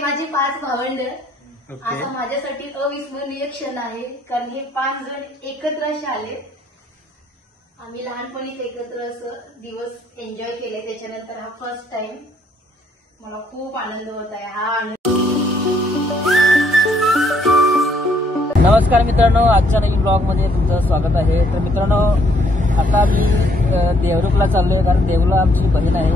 माझी 5 भावंड. आता माझ्यासाठी अविस्मरणीय क्षण आहे, कारण हे 5 जण एकत्र असे आले. आम्ही लहानपणीच एकत्र असं दिवस एन्जॉय केले, त्याच्यानंतर हा फर्स्ट टाइम. मला खूप आनंद होत आहे. हा आनंद. नमस्कार मित्रांनो, आजच्या नवीन ब्लॉग मध्ये तुमचं स्वागत आहे. तर मित्रांनो, आता मी देवरुखला चाललोय, कारण देवला आमची बहीण आहे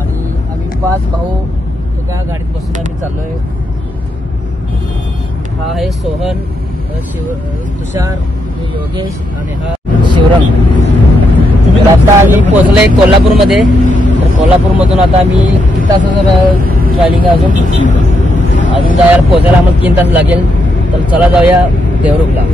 आणि आम्ही 5 भाऊ एका गाडीत बसून आम्ही चाललोय. हा आहे सोहन, तुषार, योगेश आणि हा शिवरंग. तर आता आम्ही पोहोचलोय कोल्हापूरमध्ये. तर कोल्हापूरमधून आता आम्ही किती तासाचं ट्रॅव्हलिंग आहे अजून जायला पोहोचायला आम्हाला 3 तास लागेल. तर चला जाऊया देवरुखला.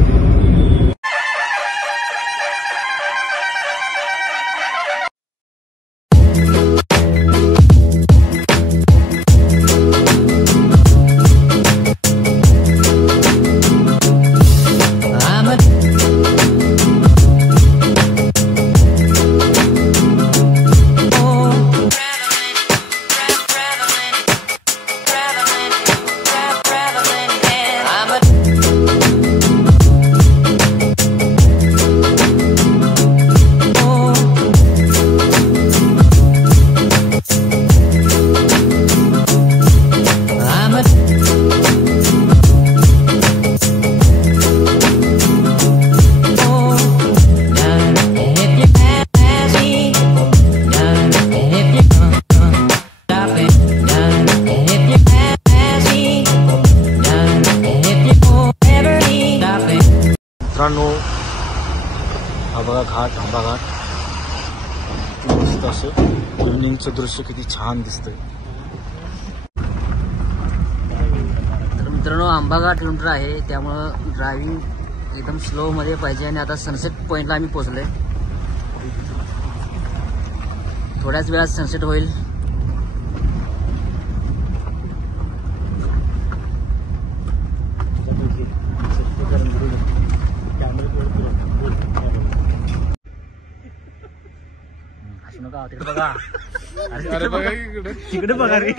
मित्रांनो, हा बघा घाट, आंबा घाट. मस्त असं इव्हनिंगचं दृश्य किती छान दिसतंय. तर मित्रांनो, आंबा घाट किलोमीटर आहे, त्यामुळं ड्रायव्हिंग एकदम स्लो मध्ये पाहिजे. आणि आता सनसेट पॉइंटला आम्ही पोहोचलोय. थोड्याच वेळात सनसेट होईल. नका तिकडे बघा, तिकडे बघा रे.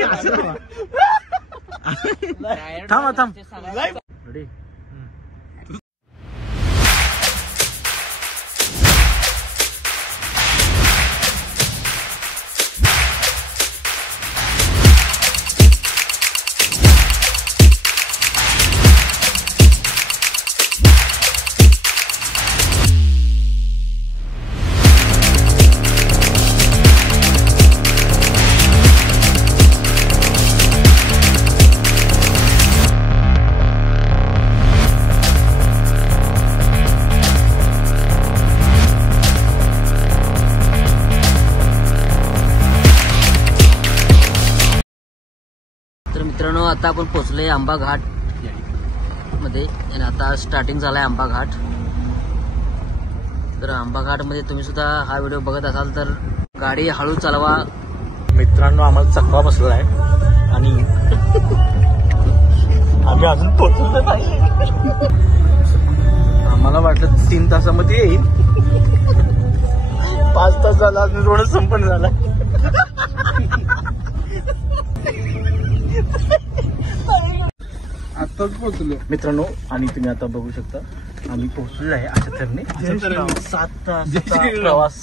थांब थांब. रेडी. तर मित्रांनो, आता आपण पोहोचलोय आंबा घाट मध्ये आणि आता स्टार्टिंग झालाय आंबा घाट. तर आंबा घाट मध्ये तुम्ही सुद्धा हा व्हिडिओ बघत असाल तर गाडी हळू चालवा. मित्रांनो, आम्हाला चकवा बसला आहे आणि आम्ही अजून पोहोचलो नाही. आम्हाला वाटलं 3 तासामध्ये येईल, 5 तास झाला, अजून रोडच संपन्न झाला. आताच पोहोचलो मित्रांनो. आणि तुम्ही आता बघू शकता आम्ही पोहोचलेलो आहे अशा तऱ्हेने. 7 तासाचा प्रवास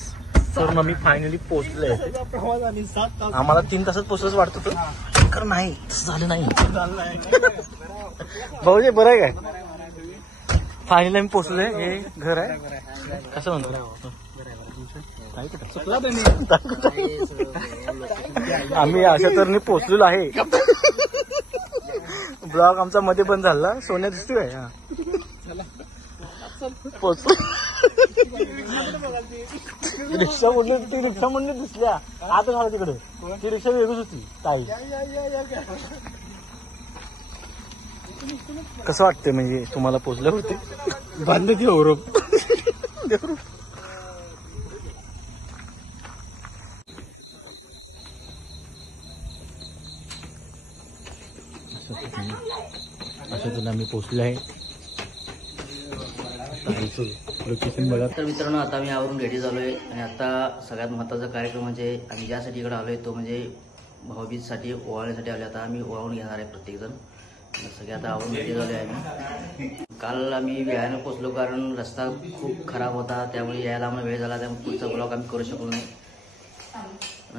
करून आम्ही फायनली पोहोचलोय. आम्हाला 3 तासात पोहोचलंच वाटत होतं, खरं नाही, तसं झालं नाही. भाऊजी बरं आहे काय? फायनली आम्ही पोहोचलोय. हे घर आहे, कसं म्हणतो आम्ही अशा तऱ्हेने पोहोचलेलो आहे. ब्लॉग आमचा मध्ये बंद झाला. सोन्या दिसतोय. पोहोचलो. रिक्षा म्हणली, ती रिक्षा म्हणली दिसल्या आता झाला तिकडे. ती रिक्षा वेगळीच होती ताई. कसं वाटतंय म्हणजे तुम्हाला पोहोचले होते? बांधले ती औरब. असं तुला आम्ही पोहोचलो आहे. लोकेशन बघा. तर मित्रांनो, आता आम्ही आवरून रेडी झालोय आणि आता सगळ्यात महत्त्वाचा कार्यक्रम म्हणजे आम्ही ज्यासाठी इकडे आलोय तो म्हणजे भाऊबीजसाठी ओवाळण्यासाठी आले. आता आम्ही ओवाळून घेणार आहे प्रत्येकजण. सगळे आता आवडून रेडी झाले आहे. काल आम्ही वेळानं पोचलो कारण रस्ता खूप खराब होता, त्यामुळे यायला आम्हाला वेळ झाला. त्यामुळे पुढचा ब्लॉग आम्ही करू शकलो नाही.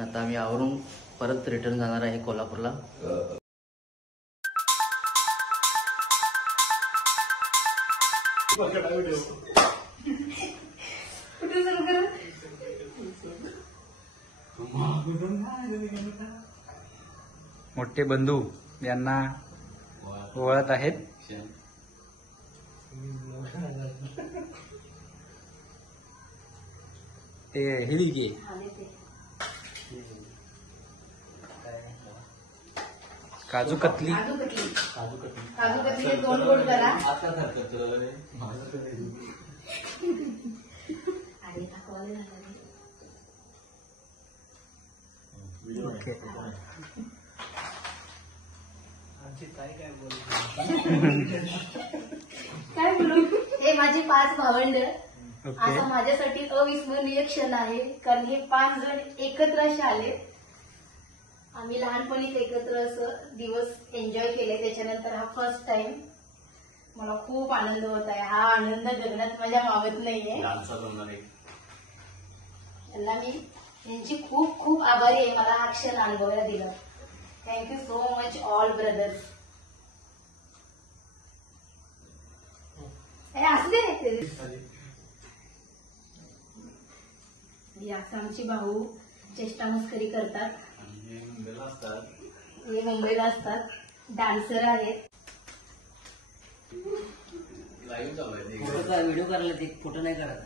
आता आम्ही आवरून परत रिटर्न जाणार आहे कोल्हापूरला. मोठे बंधू यांना ओळखत आहेत. ते हिल घे काजू कतली. काजू कतली 2 गोड करा. ओके. काय बोलू. हे माझी 5 भावंड. ओके. आता माझ्यासाठी अविस्मरणीय क्षण आहे, कारण हे 5 जण एकत्र असे आले. आम्ही लहानपणीच एकत्र असं दिवस एन्जॉय केले. त्याच्यानंतर हा फर्स्ट टाइम. मला खूप आनंद होत आहे. हा आनंद जगण्यात माझ्या मावत नाहीये. त्यांना मी यांची खूप खूप आभारी आहे, मला हा क्षण अनुभवायला दिला. Thank you so much all brothers. असू दे. आमची भाऊ चेष्टा मस्करी करतात. हे मुंबईला असतात, डान्सर आहेत. व्हिडिओ करायला ते फोटो नाही करत.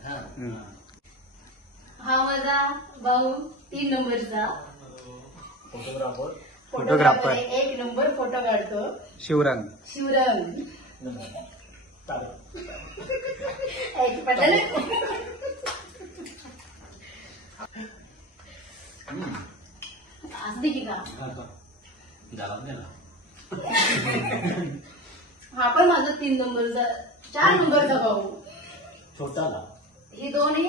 हा माझा भाऊ 3 नंबरचा फोटोग्राफर. 1 नंबर फोटो काढतो. शिवरंग. असते की का. हा पण माझा 3 नंबरचा 4 नंबरचा भाऊ. छोटाला ही दोन्ही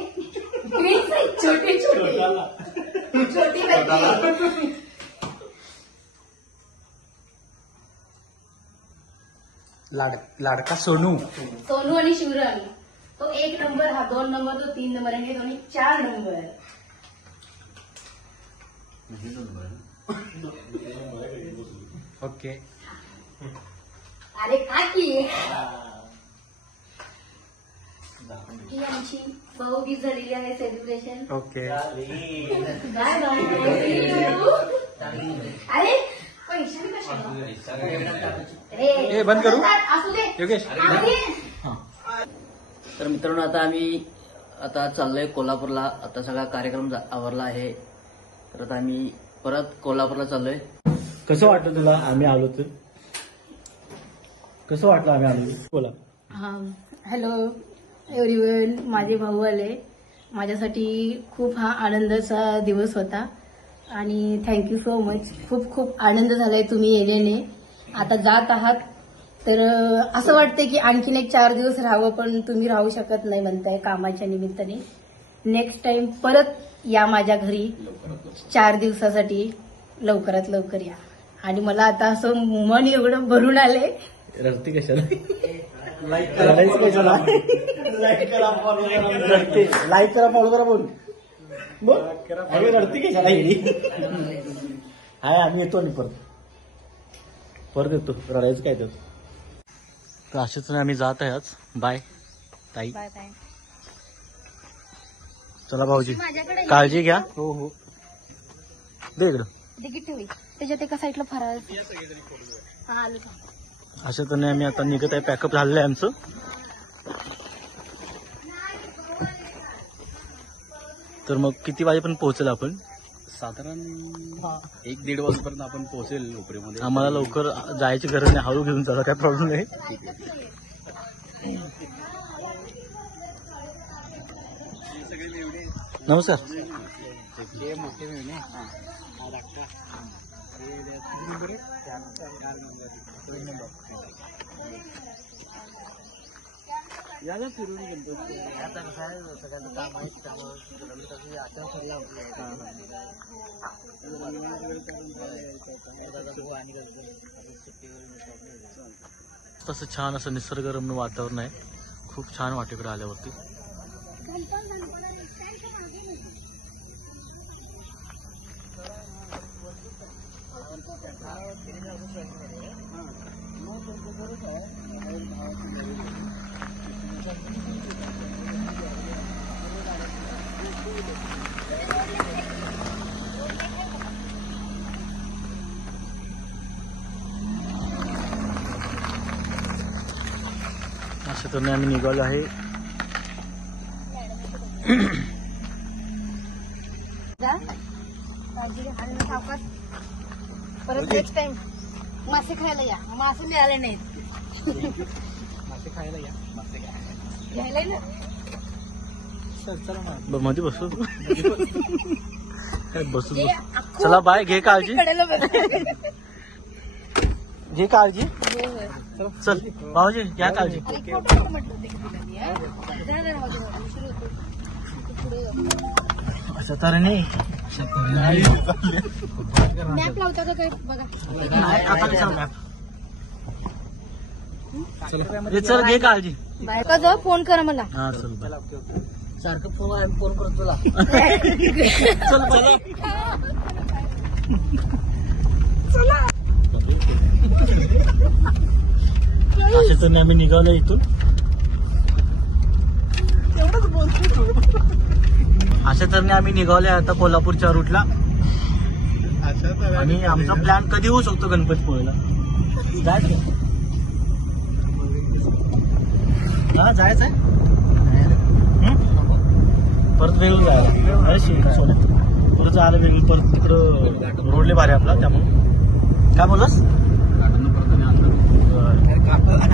twins आहेत, छोटी छोटी व्यक्ती. लाडका सोनू. सोनू आणि शिवरंग. तो 1 नंबर, हा 2 नंबर, तो 3 नंबर, आणि हे दोन्ही 4 नंबर. ओके. अरे काकी ही आमची भाऊबीज झालेली आहे सेलिब्रेशन. ओके. Bye bye. अरे पैशाने कशाला. ए, बंद करू? असू दे योगेश. तर मित्रांनो, आता चाललोय कोल्हापूरला. आता सगळा कार्यक्रम आवरला आहे, तर आता आम्ही परत कोल्हापूरला चाललोय. कसं वाटलं तुला आम्ही आलो तर? कसं वाटलं आम्ही आलो? बोला. Hello everyone. माझे भाऊ आले. माझ्यासाठी खूप हा आनंदाचा दिवस होता आणि थँक्यू सो मच. खूप खूप आनंद झालाय तुम्ही येण्याने. आता जात आहात तर असं वाटतंय की आणखीन एक 4 दिवस राहावं, पण तुम्ही राहू शकत नाही म्हणताय कामाच्या निमित्ताने. नेक्स्ट टाइम परत या माझ्या घरी 4 दिवसासाठी. लवकरात लवकर या. आणि मला आता असं मन एवढं भरून आले. रडते कशाला? रडायचं कशाला? लाईक करा, फॉलो करा. बोल अरे रडते कशाला? हाय, आम्ही येतो आणि परत येतो. रडायचं काय तर. अशाच आम्ही जात आहे आज. बाय ताई. Bye bye. चला भाऊजी, माझ्याकडे काळजी घ्या. हो हो, दे इकडं. तिकीट ठेवी त्याच्यात एका साईडला फराळ. हा आलो. अशा तऱ्हेने आम्ही आता निघत आहे. पॅकअप झालेलं आहे आमचं. तर मग किती वाजेपर्यंत पोहोचेल आपण? साधारण 1-1.5 वाजेपर्यंत आपण पोहोचेल लोकरीमध्ये. आम्हाला लवकर जायची गरज नाही, हळू घेऊन जाता, काय प्रॉब्लेम नाही. नमस्कार. मोठे मिळणे. आता कसं आहे सगळ्यांचं काम आहे त्यामुळे कसं आठवण ठरला तसं छान असं निसर्गरम्य वातावरण आहे. खूप छान वाटतं इकडे आल्यावरती. अशा तऱ्हेने आम्ही निघालो आहे. परत नेक्स्ट टाइम मासे खायला या. मासे मिळाले नाहीत. मासे खायला या. घ्यायला ना मध्ये बसू. बसू चला बाय. घे काळजी. घे काळजी. चल भाऊजी घ्या काळजी. अशा तऱ्हेने मॅप लावता का काय बघा. चल घे काळजी. कधी फोन करा मला. हा चल बाय. सारखं फोन करतो तुला. अशा तऱ्हेने आम्ही निघालो इथून. अशा तऱ्हेने आम्ही निघालोय आता कोल्हापूरच्या रूटला. आणि आमचा प्लॅन कधी होऊ शकतो गणपतीपुळेला जायचं. हा जायचंय. परत वेगळं जायला. अरे सोन्या परत जायला वेगळं. परत तिकडं रोडले भारी आपला त्यामुळे. काय बोललास.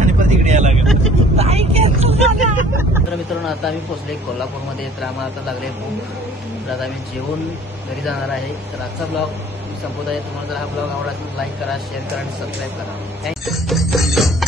आणि परत इकडे यायला लागेल. तर मित्रांनो आता आम्ही पोहोचले कोल्हापूरमध्ये. तर आम्हाला आता लागले भूक. तर आता आम्ही जेवून घरी जाणार आहे. तर आजचा ब्लॉग संपत आहे. तुम्हाला जर हा ब्लॉग आवडला तर लाईक करा, शेअर करा आणि सबस्क्राईब करा. थँक्यू.